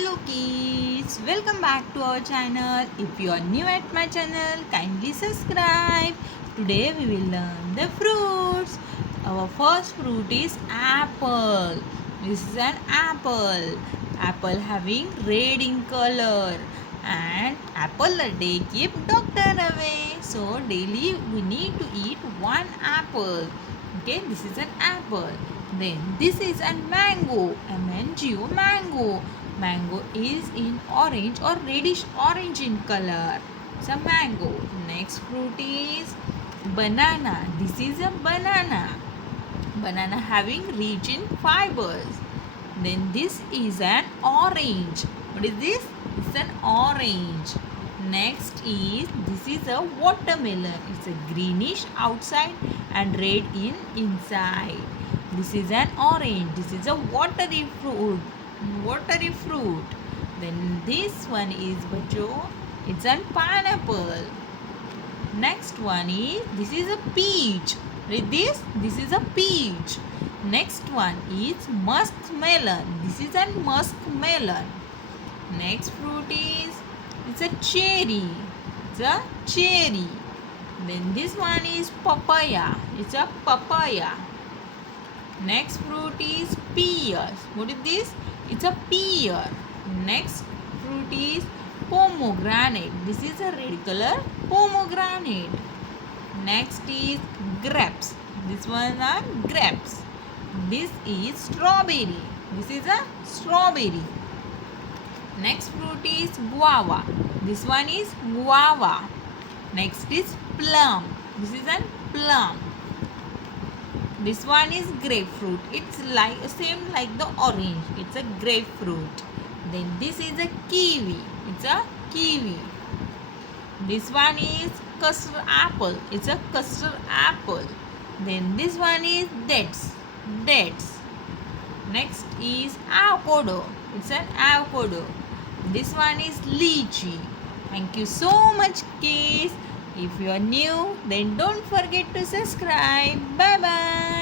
Hello kids, welcome back to our channel. If you are new at my channel, kindly subscribe. Today we will learn the fruits. Our first fruit is apple. This is an apple. Apple having red in color. And apple a day keep doctor away. So daily we need to eat one apple. Okay, this is an apple. Then this is a mango. M-N-G-O, mango. Mango is in orange or reddish orange in color. It's a mango. Next fruit is banana. This is a banana. Banana having rich in fibers. Then this is an orange. What is this? It's an orange. Next is, this is a watermelon. It's a greenish outside and red in inside. This is an orange. This is a watery fruit. Watery fruit. Then this one is bacho. It's a pineapple. Next one is, this is a peach. Read this. This is a peach. Next one is muskmelon. This is a muskmelon. Next fruit is, it's a cherry. It's a cherry. Then this one is papaya. It's a papaya. Next fruit is pears. What is this? It's a pear. Next fruit is pomegranate. This is a red color pomegranate. Next is grapes. This one are grapes. This is strawberry. This is a strawberry. Next fruit is guava. This one is guava. Next is plum. This is a plum. This one is grapefruit. It's like same like the orange. It's a grapefruit. Then this is a kiwi. It's a kiwi. This one is custard apple. It's a custard apple. Then this one is dates. Dates. Next is avocado. It's an avocado. This one is lychee. Thank you so much kids. If you are new, then don't forget to subscribe. Bye bye.